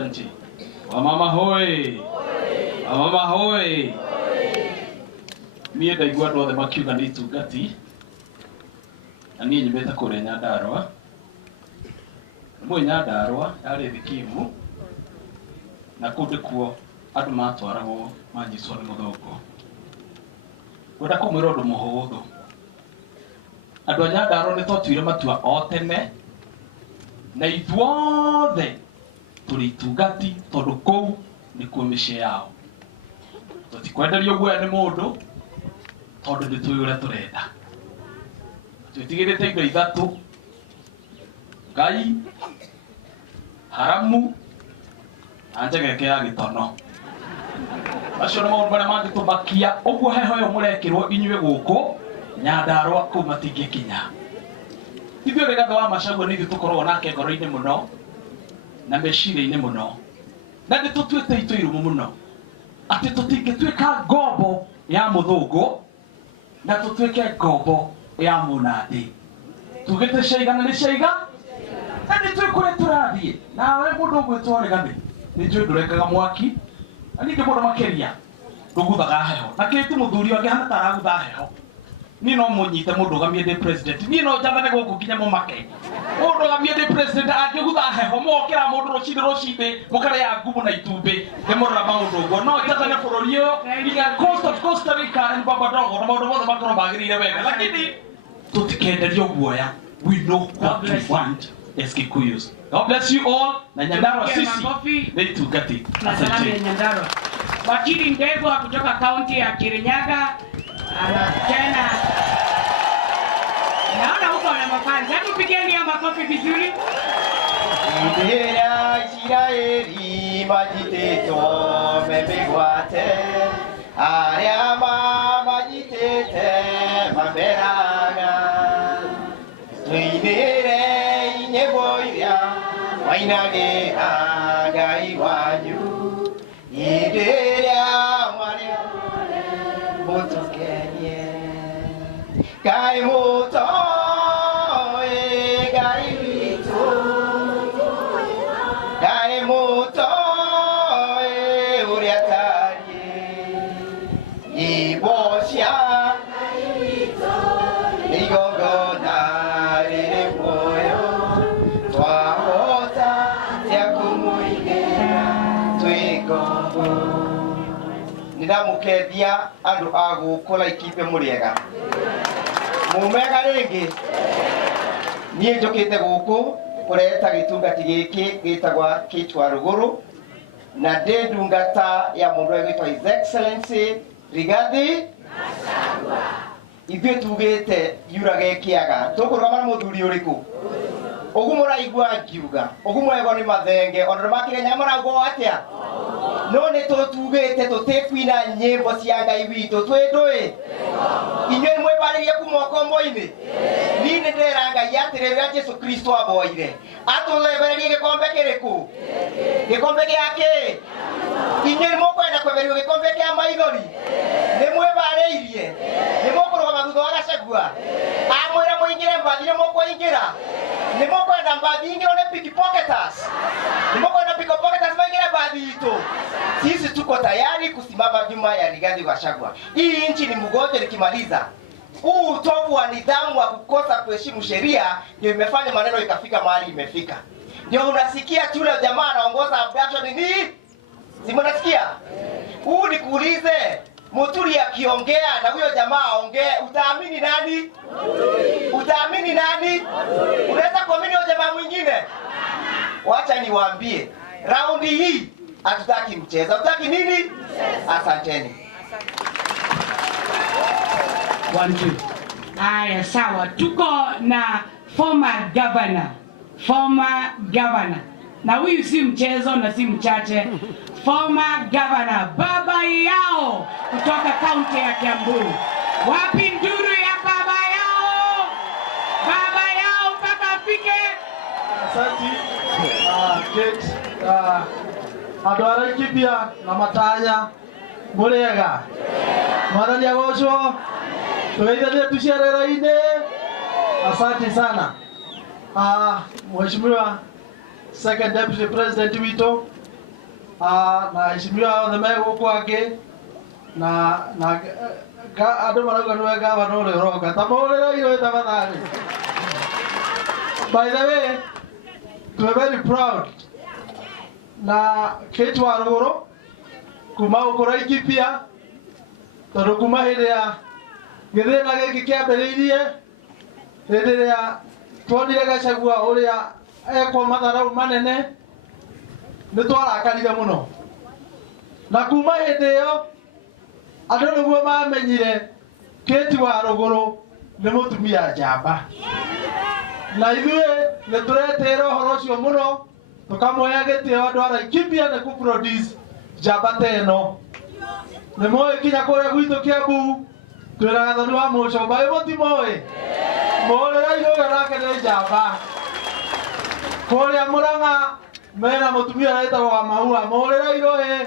hapa nje. Wamama hoi. Wamama hoi. Mie ndaigua andũ othe makiuga nĩ itungati. Na niĩ nyumĩte kũrĩa Nyandarua. Mwe Nyandarua yarĩ thikimu. Na kũu ndĩkuo andũ matwaragwo manyitwo nĩ mũthũngũ. Ngwenda kũmwĩra ũndũ mũhũthũ. Andũ a Nyandarua nĩ twatuire matua o tene. Na ithuothe tũrĩ itungati tondũ kũu nĩkuo mĩciĩ yao. Tũtikwenderio guoya nĩ mũndũ tondũ nĩ tũĩ ũrĩa tũrenda. Twĩtigĩrĩte indo ithatũ: Ngai, haramu, na njegeke ya gĩtono. Acio nĩ maũndũ marĩa mangĩtũmakia. Ũguo heho ĩyo mũrekĩrwo inyuĩ gũkũ Nyandarua kũu matingĩkinya. Ithuĩ Rigathĩ wa Gachagua nĩ ithuĩ tũkoragwo nake ngoro-inĩ mũno na meciria-inĩ mũno. Na nĩ tũtuĩte itũ irũmu mũno atĩ tũtingĩtuĩka ngombo ya mũthũngũ na tũtuĩke ngombo ya mũnandĩ. Tugĩte ciaiga na nĩ ciaiga na nĩ tũĩ kũrĩa tũrathiĩ. Nawe mũndũ ũgwĩtwo Rigathĩ nĩ njũĩ ndũrengaga mwaki, na ningĩ mũndũ makĩria ndũguthaga heho. Na kĩrĩti mũthuri wake hana ta aragutha heho. Niĩ no mũnyite mũndũ ũgamie ndĩ president. Niĩ no njathane gũkũ nginya mũmake. Mũndũ ũgamie ndĩ president angĩgutha heho mũkĩra mũndũ rũcinĩ mũkarĩa ngumu na itumbĩ ndĩmũrora maũndũ ũguo. No njathane bũrũri ũyũ nginya coast of Costa Rica and Barbados na maũndũ mothe makorwo magĩrĩire wega. Lakini tũtikenderio guoya. We know what we want as Kikuyus. God bless you all. Na Nyandarua sisi nĩ itungati. Asante Nyandarua. Wakili Ndegwa kutoka kaunti ya Kirinyaga. Tena naona huko na mafanzi. Hebu pigeni ya makofi vizuri. Idera Israeli majiteto mebegwate Ariama majitete maberaga Tuinere inyeboya wainage agai wanyu Idera mwale mutukenye Gai muto gai wito Gai muto uriatarie Ibosia gai wito Igogona lile moyo Twahota Tiakumuigera Twigombo Ninamukethia andu agukula ikipe muriega Mumega ringi Niĩ njũkĩte gũkũ kũreta gĩtungati gĩkĩ gĩtagwa Kichwa Ruguru na ndĩ ndungata ya mũndũ wĩtwa His Excellency Rigathĩ Gachagua. Ithuĩ tugĩte yurage kĩaga tũkũrũgama na mũthuri ũrĩkũ ũguo mũraigua ngiuga ũguo mwego nĩ mathenge ona makĩrĩa nyamarago atĩa no nĩ tũtugĩte tũtĩkwina nyĩmbo cia Ngai witũ twĩndũĩ inyuĩ mwĩbarĩrie kuma ũkombo-inĩ niĩ nĩ ndĩra Ngai atĩrĩrĩra Jesu Kristo aboire atũlebererie gĩkombe kĩrĩkũ gĩkombe gĩake inyuĩ mũkwenda kweberio gĩkombe kĩa maithori nĩ mwĩbarĩirie nĩ mũkũrũgama thutha wa Gachagua amwĩra mũingĩre mbathi nĩ mũkũingĩra nĩ mũkwenda mbathi ingĩrwo nĩ pickpocketers nĩ mũkwenda pickpocketers maingĩre mbathi itũ. Sisi tuko tayari kusimama nyuma ya Rigathĩ Gachagua. Hii nchi ni mgonjwa likimaliza. Huu utovu wa nidhamu wa kukosa kuheshimu sheria ndio imefanya maneno ikafika mahali imefika. Ndio unasikia yule jamaa anaongoza abduction ni? Si mnasikia? Huu nikuulize, Muturi akiongea na huyo jamaa aongee, utaamini nani? Utaamini nani? Unaweza kuamini huyo jamaa mwingine? Wacha niwaambie, raundi hii hatutaki mchezo. Hatutaki nini? Asanteni. Haya, sawa. Tuko na former governor. Na huyu si mchezo na si mchache. Former governor baba yao kutoka kaunti ya Kiambu. Wapi nduru ya baba yao? Baba yao mpaka afike. Asante. Kate adwara kipia na matanya murega. Mwathani agocwo. Tugeithanie tuciarĩra-inĩ. Asante sana. Mheshimiwa Second Deputy President witũ na heshimiwa othe megũkũ angĩ na andũ marauga nĩwe ngavana ũrĩa ũroka ta mũhũrĩre irio tafadhali. By the way, we're very proud na Kate wa Rũgũrũ kuma ũkũra Laikipia tondũ kuma hĩndĩ ya gĩthĩna gĩkĩ kĩambĩrĩirie hĩndĩ ĩrĩa tuonire Gachagua ũrĩa ekwo matharau manene nĩ twarakarire mũno, na kuma hĩndĩ ĩyo andũ nĩguo mamenyire Kate wa Rũgũrũ nĩ mũtumia njamba, na ithuĩ nĩ tũretĩĩra ũhoro ũcio mũno tũkamũhe gĩtĩo andũ a Laikipia nĩ kũ produce njamba ta ĩno. Nĩ mũĩ kinya kũrĩa gwitũ Kiambu twĩna Gathoni wa Mũcomba, ĩ mũtimũĩ mũhũrĩre irio nake nĩ njamba. Kũrĩa Mũrang'a mena mũtumia wĩtagwo Wamaua, mũhũrĩre irio ĩ.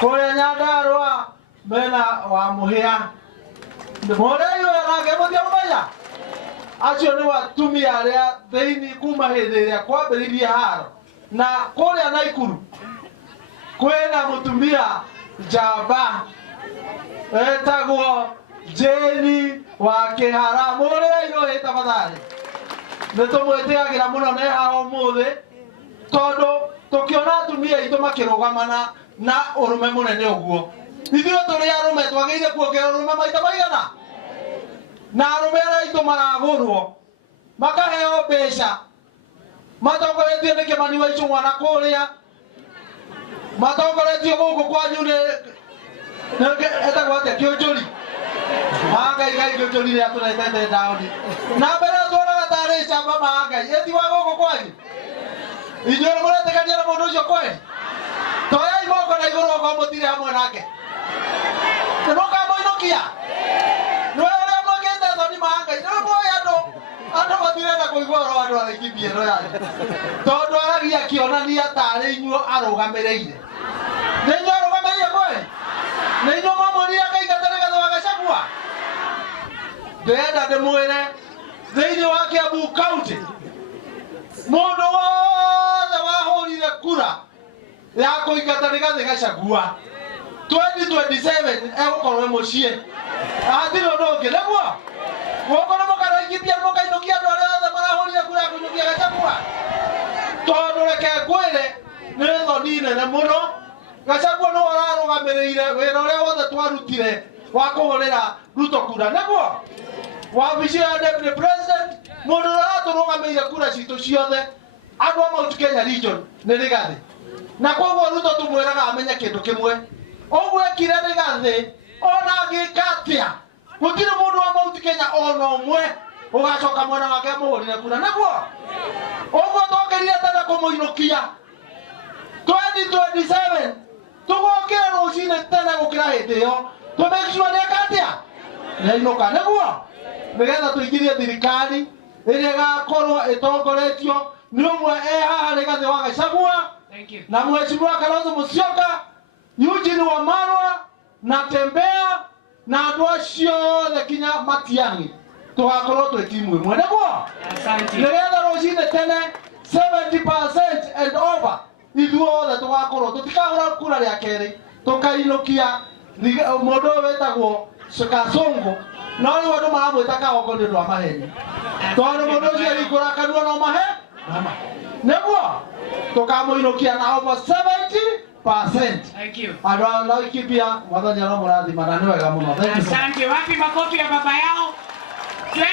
Kũrĩa Nyandarũa mena wa Mũhĩa, mũhũrĩre irio nake mũtiamũmenya. Acio nĩ atumia arĩa thĩinĩ kuma hĩndĩ ĩrĩa kwambĩrĩirie haro, na kũrĩa Naikuru kwĩna mũtumia njamba wetagwo Jane wa Kĩhara, mũhũrĩre irio tafadhali. Nĩ tũmwĩtĩagĩra mũno nĩ haha ũmũthĩ tondũ tũkĩona atumia aitũ makĩrũgamana na ũrũme mũnene ũguo. Ithuĩ tũrĩ arũme twagĩrĩire kuongerera ũrũme maita maigana, na arũme arĩa aitũ maragũrwo makaheo mbeca matongoretio nĩ Kĩmani wa Icũng'wa na kũrĩa matongoretio gũkũ kwanyu nĩ etagwo atĩa Kĩũnjũri Maangai Kĩũnjũri rĩrĩa tũretete ndaũni, na mbere twonaga tarĩ camba Maangai ĩti wa gũkũ kwanyu. Inyuĩ nĩ mũretĩkania na mũndũ ũcio kweli? Toyai moko na igũrũ okorwo mũtirĩ hamwe nake, nĩ mũkamũinũkia. Nĩwe ũrĩa mwĩkĩte thoni Maangai, nĩwe mũĩ andũ matirenda kũigua ũhoro wa andũ a Laikipia ĩno yanyu tondũ aragia akĩonania tarĩ inyuĩ arũgamĩrĩire. Nĩ inyuĩ arũgamĩrĩire kweli? Nĩ inyuĩ mwamwĩrire akaingata Rigathĩ wa Gachagua? Ndĩrenda ndĩmwĩre thĩinĩ wa Kiambu County mũndũ wothe wahũrire kura ya kũingata Rigathĩ Gachagua 2027 egũkorwo mũciĩ, hatirĩ ũndũ ũngĩ. Nĩguo gũkũ nĩ mũka Laikipia nĩ mũkainũkia andũ arĩa othe marahũrire kura ya kũinũkia Gachagua? Tondũ reke ngwĩre nĩ thoni nene mũno. Gachagua nĩ ũrarũgamĩrĩire wĩra ũrĩa wothe twarutire wa kũhũrĩra Ruto kura. Nĩguo wabici ya Deputy President mũndũ ũrĩa ũratũrũgamĩire kura citũ ciothe andũ a Mount Kenya Region nĩ Rigathĩ, na koguo Ruto tũmwĩraga amenye kĩndũ kĩmwe, ũguo ekire Rigathĩ ona angĩka atĩa gũtirĩ mũndũ wa Mount Kenya ona ũmwe ũgacoka mwena wake mũhũrĩre kura. Nĩguo ũguo tũngĩrire tene kũmũinũkia 2027 tũgokĩra rũcinĩ tene gũkĩra hĩndĩ ĩyo tũ make sure nĩeka atĩa nĩainũka. Nĩguo nĩgetha tũingĩrie thirikari ĩrĩa ĩgakorwo ĩtongoretio nĩ ũmwe haha Rigathĩ wa Gachagua na Mheshimiwa Kalonzo Musyoka, Eugene Wamalwa na Tembea na andũ acio othe kinya Matiang'i tũgakorwo twĩ timu ĩmwe. Nĩguo nĩgetha rũcinĩ tene 70% and over ithuothe tũgakorwo tũtikahũra kura rĩa kerĩ tũkainũkia mũndũ ũyũ wĩtagwo Kasongo, no rĩu andũ maramwĩta Kaongo nĩ ũndũ wa maheni tondũ mũndũ ũcio ahingũra kanua no mahe. Nĩguo tũkamũinũkia na over 70%. Andũ a Laikipia mwathani aromũrathima na nĩ wega mũno. Asante. Wapi makofi ya baba yao? Twende.